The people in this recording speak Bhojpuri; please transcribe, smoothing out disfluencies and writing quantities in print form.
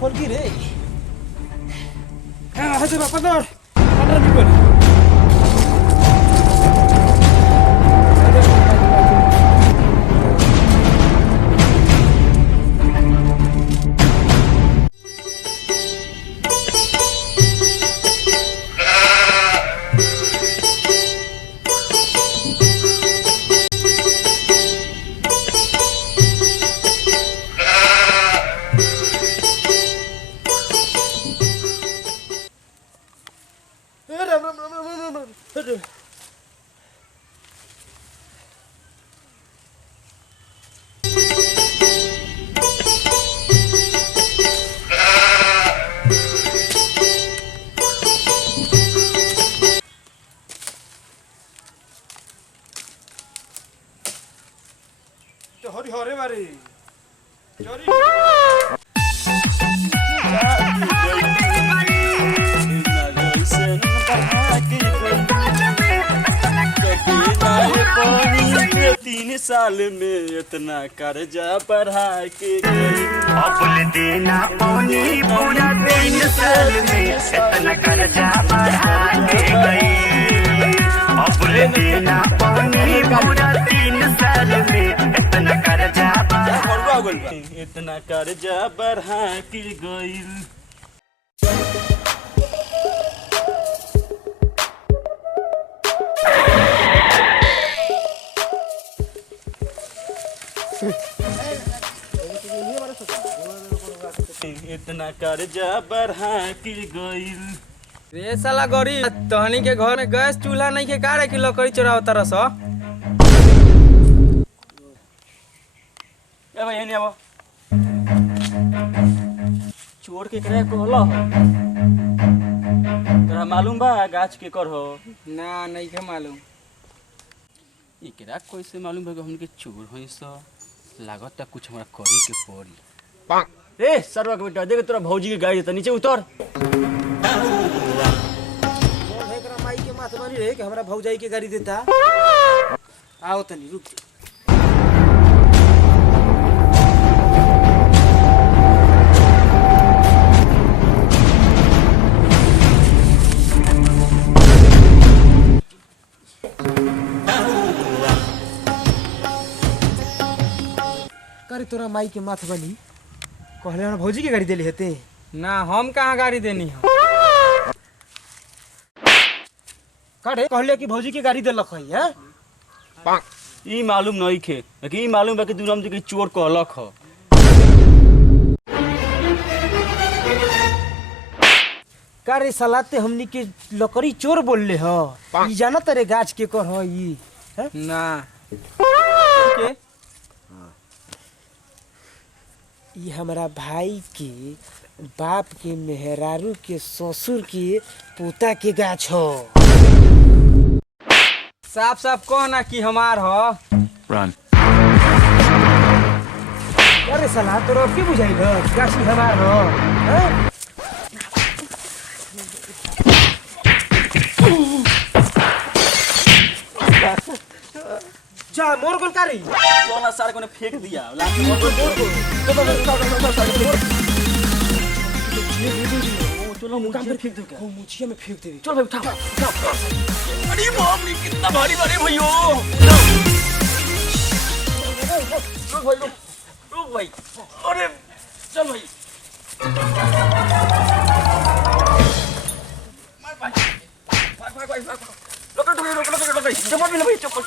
खोल की रे हां बापा दौड़ 15 मिनट बोल हरी हरे बारे चोरी तीन साल में इतना कर्जा बढ़ा के अब देना पानी पूरा 3 साल में इतना कर्जा बढ़ा के गई। अब देना पानी पूरा 3 साल में इतना कर्जा इतना कर्जा बढ़ा के गई। इतना कर्जा बढ़ा के गईल रे साला गौरी तहनी के घर में गैस चूल्हा नहीं के कारे कि लकड़ी चोराव तरस ए भाई नहीं आबो चोर के करे कहला तोरा मालूम बा गाछ के कर हो ना नहीं के मालूम एकरा कैसे मालूम बा कि हमके चोर होई स लागत कुछ हमरा करे के पड़ी ए सरवा के बेटा देख तोरा भौजी के गाड़ी देता नीचे उतर एकरा माई के माथ मारी रे कि हमरा भौजाई के गाड़ी देता आओ तनी रुक करे तोरा माई के माथ बनी कहले हमरा भौजी के गाड़ी देली हेते ना हम कहाँ गाड़ी देनी है काटे कहले कि भौजी के गाड़ी देलक है हैं ई मालूम नहीं खे लेकिन ई मालूम बा कि दूरम के चोर कहलक ह कारे सलाते हमनी के लकड़ी चोर बोलले ह ई जाना तेरे गाछ के कर ह ई ना के ई हमरा भाई के बाप के मेहरारू के ससुर के पोता के गाछ हो साफ साफ कह ना कि हमार हो Run. अरे साला तोरा की बुझाइल गाछ हमार हो हैं जा मोर गोल कारी सोना सारे को ने फेंक दिया लास्ट में चलो मुकाम पर फेंक दो क्या मुछिया में फेंक दे चल भाई उठा अरे बाप रे कितना भारी भारी भैयो रुक भाई अरे चल भाई भाई लकड़ चप्पल भी ले भाई चप्पल